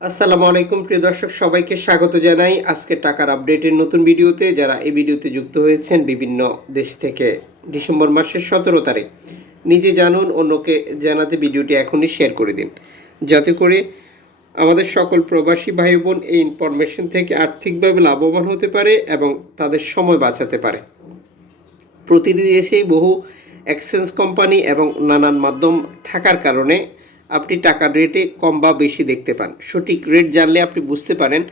আসসালামু আলাইকুম প্রিয় দর্শক, সবাইকে স্বাগত জানাই আজকে টাকার আপডেটের নতুন ভিডিওতে। যারা এই ভিডিওতে যুক্ত হয়েছেন বিভিন্ন দেশ থেকে, ডিসেম্বর মাসের 17 তারিখ, নিজে জানুন, অন্যকে জানাতে ভিডিওটি এখনই শেয়ার করে দিন, যাতে করে আমাদের সকল প্রবাসী ভাই বোন এই ইনফরমেশন থেকে আর্থিকভাবে লাভবান হতে পারে এবং তাদের সময় বাঁচাতে পারে। প্রতিটি দেশেই বহু এক্সচেঞ্জ কোম্পানি এবং নানান মাধ্যম থাকার কারণে আপনি টাকার রেটে কম বা বেশি দেখতে পান। সঠিক রেট জানলে আপনি বুঝতে পারেন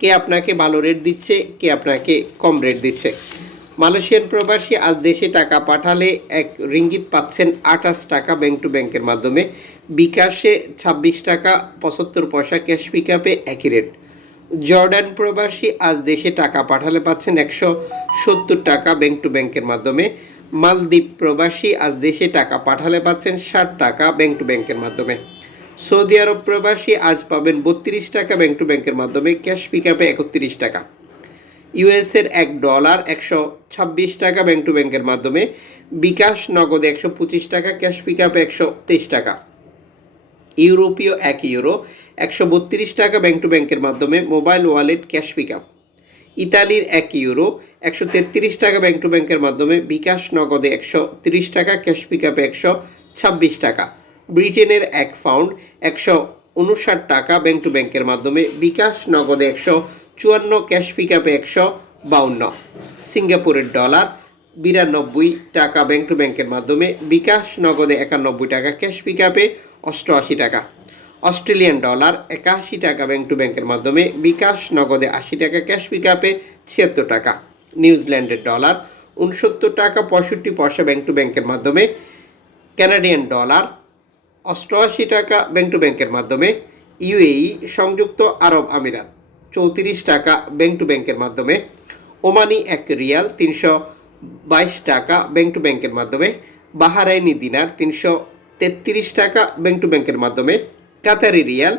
কে আপনাকে ভালো রেট দিচ্ছে, কে আপনাকে কম রেট দিচ্ছে। মালয়েশিয়ান প্রবাসী আজ দেশে টাকা পাঠালে এক রিঙ্গিত পাচ্ছেন 28 টাকা ব্যাংক টু ব্যাংকের মাধ্যমে, বিকাশে 26 টাকা 75 পয়সা, ক্যাশ পিকআপে একই রেট। জর্ডান প্রবাসী আজ দেশে টাকা পাঠালে পাচ্ছেন 170 টাকা ব্যাংক টু ব্যাংকের মাধ্যমে। মালদ্বীপ প্রবাসী আজ দেশে টাকা পাঠালে পাচ্ছেন 60 টাকা ব্যাংক টু ব্যাংকের মাধ্যমে। সৌদি আরব প্রবাসী আজ পাবেন 32 টাকা ব্যাংক টু ব্যাংকের মাধ্যমে, ক্যাশ পিকআপে 31 টাকা। ইউএসের $1 126 টাকা ব্যাংক টু ব্যাংকের মাধ্যমে, বিকাশ নগদে 125 টাকা, ক্যাশ পিকআপে 123 টাকা। ইউরোপীয় €1 132 টাকা ব্যাংক টু ব্যাংকের মাধ্যমে, মোবাইল ওয়ালেট ক্যাশ পিকআপ। ইতালির €1 133 টাকা ব্যাংক টু ব্যাংকের মাধ্যমে, বিকাশ নগদে 130 টাকা, ক্যাশ পিকআপে 126 টাকা। ব্রিটেনের £1 159 টাকা ব্যাংক টু ব্যাংকের মাধ্যমে, বিকাশ নগদে 154, ক্যাশ পিকআপে 152। সিঙ্গাপুরের $92 টাকা ব্যাংক টু ব্যাংকের মাধ্যমে, বিকাশ নগদে 91 টাকা, ক্যাশ পিকআপে 88 টাকা। অস্ট্রেলিয়ান $81 টাকা ব্যাংক টু ব্যাংকের মাধ্যমে, বিকাশ নগদে 80 টাকা, ক্যাশ পিকআপে 76 টাকা। নিউজিল্যান্ডের $69 টাকা 65 পয়সা ব্যাংক টু ব্যাংকের মাধ্যমে, কানাডিয়ান $88 টাকা ব্যাংক টু ব্যাংকের মাধ্যমে। ইউএই সংযুক্ত আরব আমিরাত 34 টাকা ব্যাংক টু ব্যাংকের মাধ্যমে। ওমানি রিয়াল 322 টাকা ব্যাংক টু ব্যাংকের মাধ্যমে। বাহারাইনি দিনার 333 টাকা ব্যাংক টু ব্যাংকের মাধ্যমে। কাতারি রিয়াল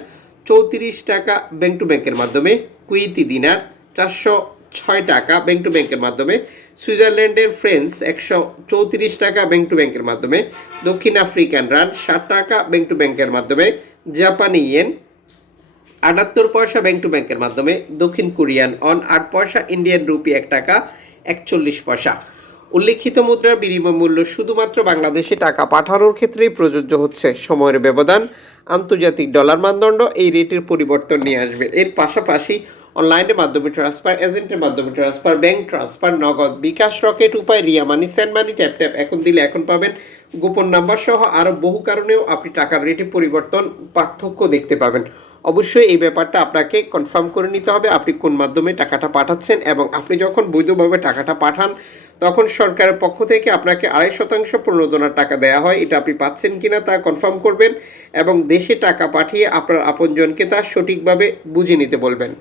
34 টাকা ব্যাংক টু ব্যাংকের মাধ্যমে। কুয়েতি দিনার 406 টাকা ব্যাংক টু ব্যাংকের মাধ্যমে। সুইজারল্যান্ডের ফ্রেন্স 134 টাকা ব্যাংক টু ব্যাংকের মাধ্যমে। দক্ষিণ আফ্রিকান রান 60 টাকা ব্যাংক টু ব্যাংকের মাধ্যমে। জাপানি ইয়েন 78 পয়সা ব্যাংক টু ব্যাংকের মাধ্যমে। দক্ষিণ কোরিয়ান 8 পয়সা। ইন্ডিয়ান রুপি 1 টাকা 41 পয়সা। উল্লেখিত মুদ্রার বিনিময় মূল্য শুধুমাত্র বাংলাদেশে টাকা পাঠানোর ক্ষেত্রেই প্রযোজ্য হচ্ছে। সময়ের ব্যবধান, আন্তর্জাতিক ডলার মানদণ্ড এই রেটের পরিবর্তন নিয়ে আসবে। এর পাশাপাশি অনলাইনের মাধ্যমে ট্রান্সফার, এজেন্টের মাধ্যমে ট্রান্সফার, ব্যাংক ট্রান্সফার, নগদ, বিকাশ, রকেট উপায়, রিয়া মানি, সেন্ড মানি, ট্যাপ ট্যাপ এখন দিলে এখন পাবেন, গোপন নাম্বার সহ আরও বহু কারণেও আপনি টাকার রেটে পরিবর্তন, পার্থক্য দেখতে পাবেন। অবশ্যই এই ব্যাপারটা আপনাকে কনফার্ম করে নিতে হবে আপনি কোন মাধ্যমে টাকাটা পাঠাচ্ছেন, এবং আপনি যখন বৈধভাবে টাকাটা পাঠান তখন সরকারের পক্ষ থেকে আপনাকে 2.5% প্রণোদনার টাকা দেওয়া হয়। এটা আপনি পাচ্ছেন কিনা তা কনফার্ম করবেন এবং দেশে টাকা পাঠিয়ে আপনার আপনজনকে তা সঠিকভাবে বুঝে নিতে বলবেন।